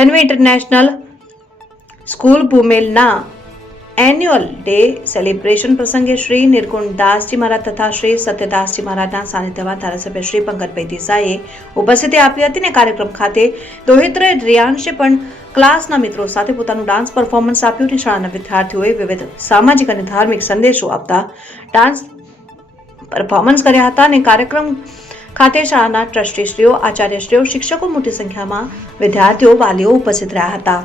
સન્વી international school ભૂમેલના annual day celebration પ્રસંગે શ્રી નિર્ગુણદાસજી મહારાજ તથા શ્રી સત્યદાસજી મહારાજના સાનિધ્યમાં ધારાસભ્ય શ્રી પંકજભાઈ દેસાઈએ ઉપસ્થિતિ આપી હતી અને કાર્યક્રમ ખાતે દોહિત્ર રિયાંશે પણ ક્લાસના મિત્રો સાથે પોતાનું ડાન્સ પરફોર્મન્સ આપ્યું અને શાળાના વિદ્યાર્થીઓએ વિવિધ સામાજિક અને ધાર્મિક સંદેશો આપતા ડાન્સ પરફોર્મન્સ કર્યા હતા અને કાર્યક્રમ ખાતે શાળાના ટ્રસ્ટીશ્રીઓ, આચાર્યશ્રીઓ, શિક્ષકો મોટી સંખ્યામાં વિદ્યાર્થીઓ, વાલીઓ ઉપસ્થિત રહ્યા હતા.